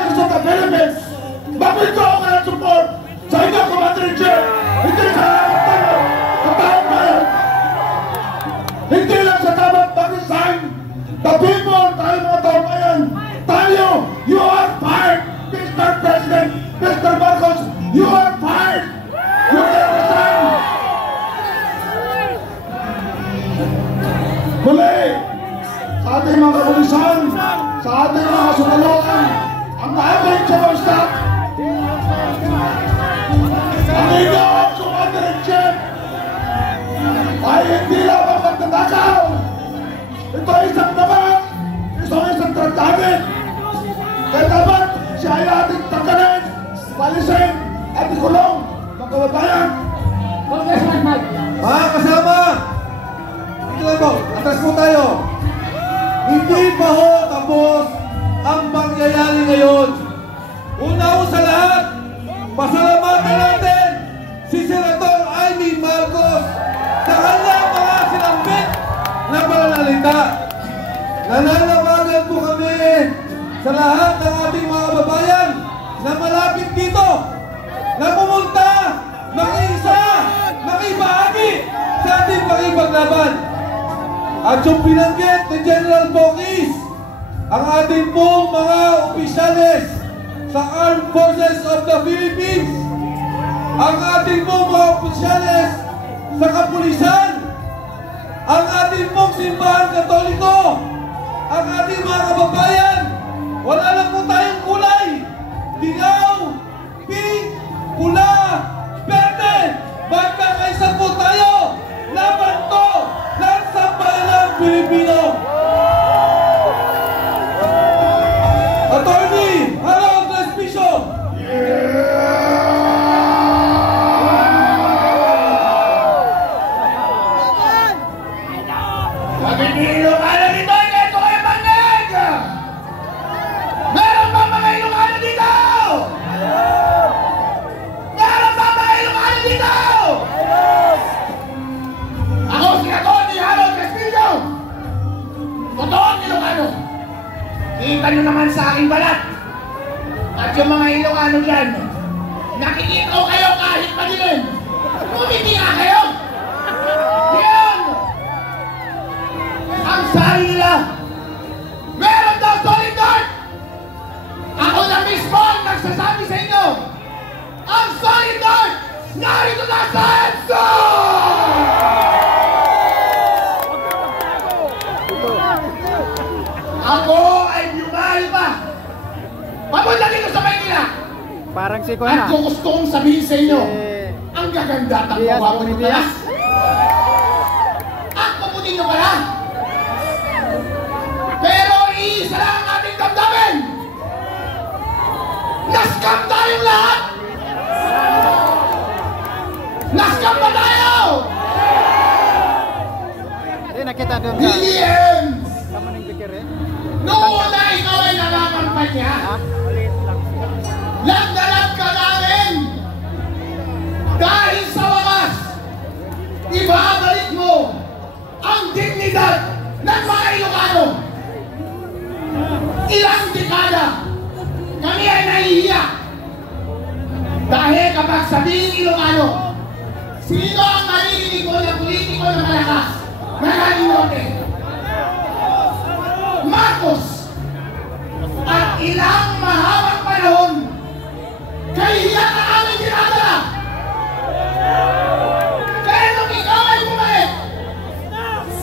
Forces of the Philippines, mabigyan ko ng support sa inyong Commander-in-Chief. Hindi sa tayo, sa taong bayan. Hindi lang sa dapat mag-resign. The people, tayo mga taong bayan, tayo, you are fired, Mr. President, Mr. Marcos, you are fired. You can resign. Muli, sa ating mga kapulisan, sa ating mga kasukaluan, ang ating chief of staff, ang inyong Commander-in-Chief ay hindi lamang magtatakaw. Ito ay isang dapat, ito ay isang tratadit. Kaya dapat siya ay ating tanggalin, palisin, at ikulong ng kababayan. Mga kasama, ito lang po, atras po tayo. Hindi pa ho tapos ang pangyayari ngayon. Una ho sa lahat, pasalamatan natin si Senator Amy Marcos sa kanyang mga sinambit na pananalita. Nananawagan po kami sa lahat ng ating mga kababayan na malapit dito, na pumunta, makiisa, makibahagi sa ating pakipaglaban. At yung binanggit ni General Bokis, ang ating pong mga opisyales sa Armed Forces of the Philippines, ang ating pong mga opisyales sa kapulisan, ang ating pong simbahan katoliko, ang ating mga kababayan, wala lang po tayong kulay, dilaw, pink, pula, berde, magkakaisa po tayo, laban to, lahat sa bayanang Pilipino. Attorney Harold Respicio. Sabi ni Ilocano dito, ito kayo manig! Meron ba mga Ilocano dito? Meron ba mga Ilocano dito? Ako si Atty. Harold Respicio! Totoong Ilocano! Kita nyo naman sa aking balat! At yung mga Ilocano dyan, nakikita ko kayo kahit madilim! Kumiti nga kayo! Yan! Ang sabi nila, meron daw solid north! Ako na mismo ang nagsasabi sa inyo, ang solid north, narito na sa EDSA! Ako ay bumahay pa! Papunta dito sa Maynila! Parang si At kung gusto kong sabihin sa inyo, ang gaganda at ang kawawa nyo pala! Ang kaputin nyo pala! Pero iisa lang ang ating damdamin! Naskam tayong lahat! Naskam pa tayo! nakita doon ka. BBM! Kamu nang pikir eh? Noon na ikaw ay nangangampanya, lagdalag ka namin! Dahil sa wakas, ibabalik mo ang dignidad ng mga Ilocano. Ilang dekada, kami ay nahihiya. Dahil kapag sabihin Ilocano, sino ang maririnig mo na politiko na malakas na nalinote? Marcos! At ilang mahabang panahon, kahihiyan na aming dinadala. Kaya nung ikaw ay bumalik,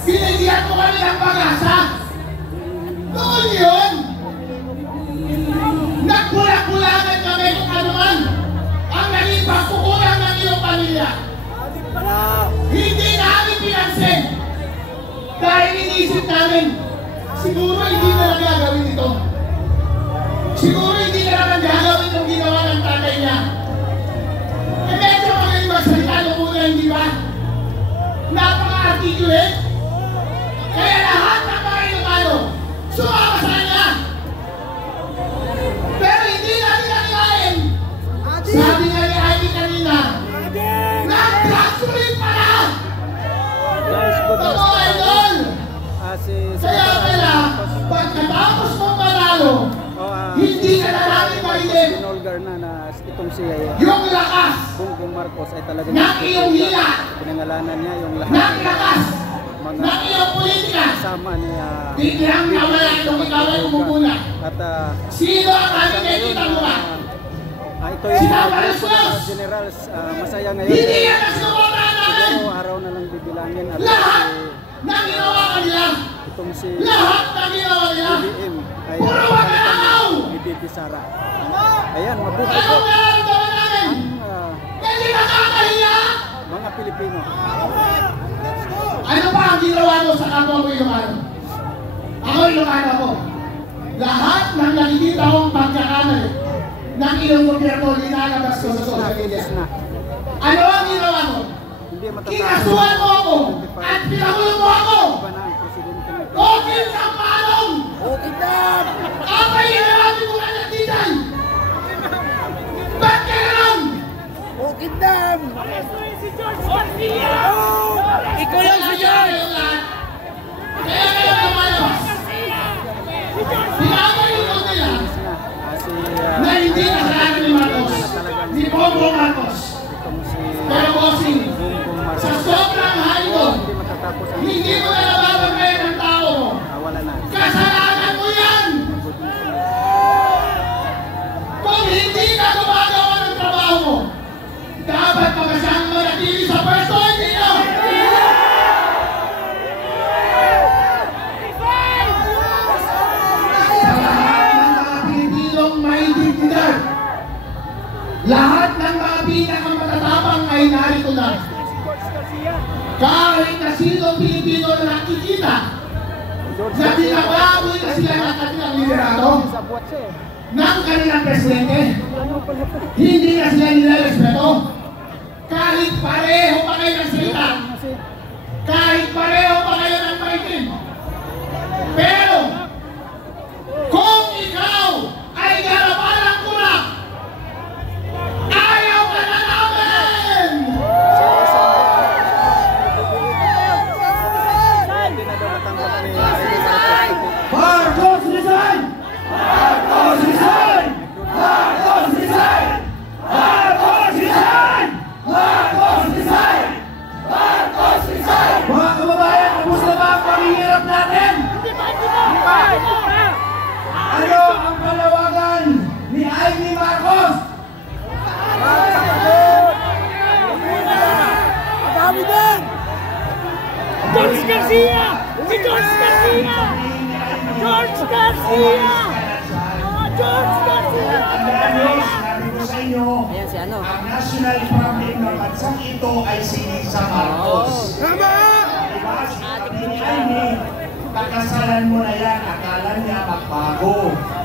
binigyan mo kami ng pag-asa. Noon yun, nagkulang-kulangan kami kung ano man ang naging pagkukulang ng iyong pamilya. Hindi namin pinansin dahil inisip namin, siguro hindi na lang gagawin ito. Siguro hindi na naman gagawin yung ginawa ng tatay niya. E medyo magaling magsalita nung una, hindi ba? Napaka-articulate. Kaya lahat ng mga Ilocano sumama sa kanya. Pero hindi natin nanilain. Sabi nga ni Ivy kanina, nag-transferin pala! Totoo, idol! Kaya pala, pagkatapos mong manalo, hindi ka na namin Pinolgar na itong si yung lakas Bongbong Marcos ay talagang ng iyong hila, pinangalanan niya yung lahat ng lakas mga ng iyong politika. kasama niya. Biglang nawala itong ikaw ay umubula. At Sino ang aming nakikita mo ba? ito yung mga generals, masaya ngayon. Hindi yan ang sinubukan namin! Siguro araw na lang bibilangin at Lahat ng ginawa kanila, itong si lahat ng ginawa nila, BBM ay puro magnanakaw! ni BP Sara. Ayan, mabuti Ano po ang nararamdaman namin? ang Hindi nakakahiya! mga Pilipino. Ano pa ang ginawa mo sa kapwa mo Ilocano? Ako Ilocano ako. Lahat ng nakikita kong pagkakamali ng iyong gobyerno linalabas ko sa social media. Ano ang ginawa mo? Hindi matatapos. Kinasuhan mo ako at pinakulong mo ako! Iba na ang presidente ng Okay sa palong! Okay dam! Apa inalabi mo na natitan? Ba't ka nalang? Okay dam! Ikaw lang si George! Kaya kayo lumalabas. Pinapalingkod nila na hindi kasalanan ni Marcos, ni Bongbong Marcos. itong si Pero bossing, Bongbong Marcos. sa sobrang halong, Hindi matatapos ang hindi mo na nababantayan ang tao mo. wala na. Kasalanan mo yan! Kung hindi ka gumagawa ng trabaho mo, dapat makasama manatili sa pwesto, hindi na! Sa lahat ng mga Pilipinong may dignidad, lahat ng mga pinakamatatapang ay narito lang. Kahit na sino Pilipino na nakikita na tinatawin na sila ng kanilang liderato, ng kanilang presidente, hindi na sila nilarespeto. Kahit pareho pa kayo ng salita, kahit pareho pa kayo ng maitim. Pero, kung ikaw ay garapan ng kulak, ayaw ka na namin! Hindi na daw natanggap ni Marcos. Marcos resign! Marcos resign! Marcos resign! Marcos resign! Marcos resign! Marcos resign! Mga kababayan, kapos na ba ang paghihirap natin? Ano ang palawagan ni Amy Marcos? Dami din! George Garcia! Si George Garcia! George Garcia! George Garcia! Sabi ko sa inyo, Ayan si ano? ang national problem ng bansang ito ay si Lisa Marcos. Tama! Diba? Sabi ni Amy, pagkasalan mo na yan, akala niya magbago.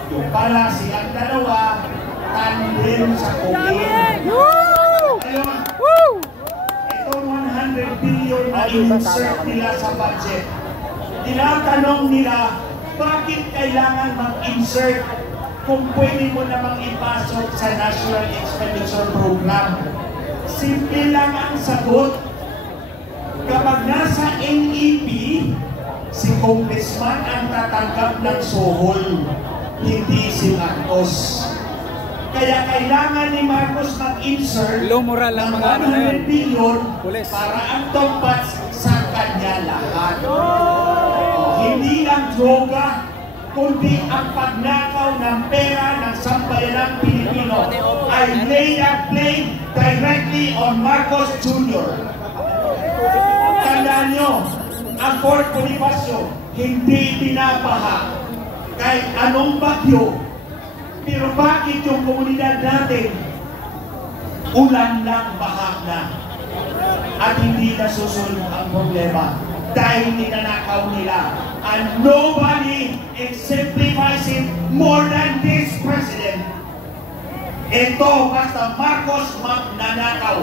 Yung pala siyang dalawa, tandem sa COVID. Ngayon, itong 100 billion na insert nila sa budget, tinatanong nila, bakit kailangan mag-insert kung pwede mo namang ipasok sa National Expenditure Program? Simple lang ang sagot. Kapag nasa NEP, si Congressman ang tatanggap ng sohol, hindi si Marcos. Kaya kailangan ni Marcos mag-insert Low moral ang mga ano na yan. 100 billion Pulis. para ang tombats sa kanya lahat. Hindi lang droga, kundi ang pagnakaw ng pera ng sambayanang Pilipino ay laid and played directly on Marcos Jr. Tandaan nyo, ang Fort Bonifacio hindi binabaha kahit anong bagyo. Pero bakit yung komunidad natin ulan lang, baha na at hindi na susunod ang problema dahil ninanakaw nila, and nobody exemplifies it more than this president. Ito, basta Marcos magnanakaw,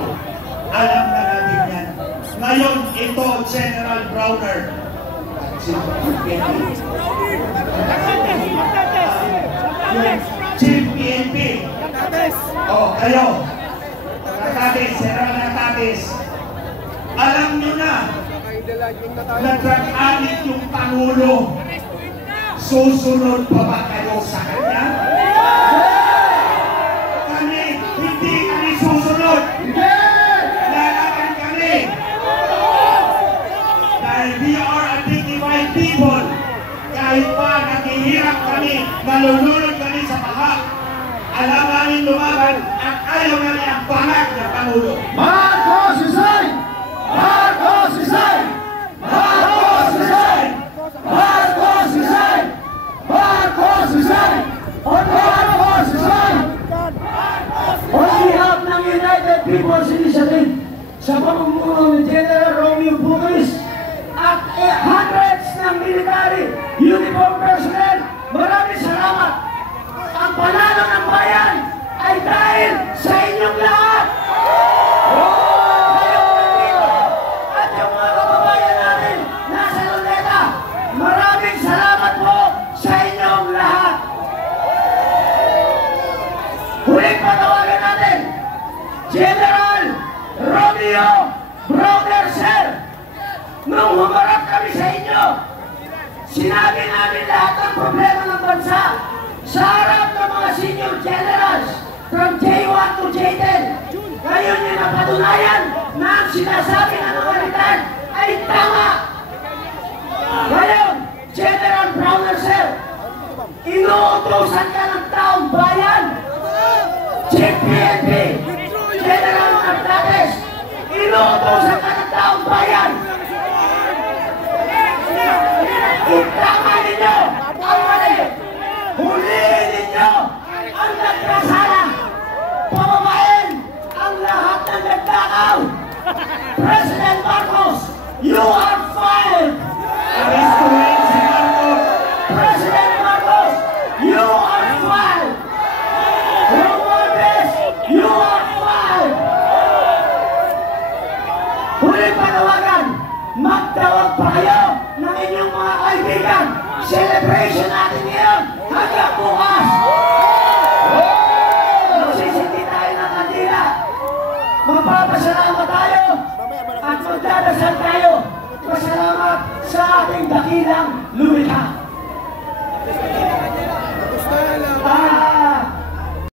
alam na natin yan. Ngayon, ito, General Browner, Chief PNP. Oh, kayo. Natatis, General Natatis. Alam nyo na, nag-drag-addict yung Pangulo. Susunod pa ba kayo sa kanya? Alam namin lumaban at ayaw namin ang pangak na Pangulo. Marcos resign! Marcos resign! Marcos resign! Marcos resign! Marcos resign! Marcos resign! On behalf ng United People's Initiative sa pamumuno ni General Romeo Butis at hundreds ng military uniform personnel, maraming salamat! Ang panalo ng bayan ay dahil sa inyong lahat! Kayong nandito at yung mga kababayan natin nasa Luneta, maraming salamat po sa inyong lahat! Huling panawagan natin, General Romeo Brother Sir, nung humarap kami sa inyo, sinabi namin lahat ng problema ng bansa sa harap ng mga senior generals from J1 to J10. Ngayon yung napatunayan na ang sinasabi ng mga retired ay tama. Ngayon, General Browner Sir, inuutosan ka ng taong bayan. Chief PNP, General Nartates, inuutosan ka ng taong bayan. Itama ninyo ang mali. Huliin ninyo ang nagkasala. Pababain ang lahat ng nagtakaw. President Marcos, you are fired. Arestuhin si Marcos. President Marcos, you are fired. Romualdez, you are fired. Huling panawagan, magtawag pa kayo ng inyong mga kaibigan. Celebration natin ngayon hanggang bukas. Magsisindi tayo ng kandila. Magpapasalamat tayo at magdadasal tayo. Pasalamat sa ating dakilang Luneta.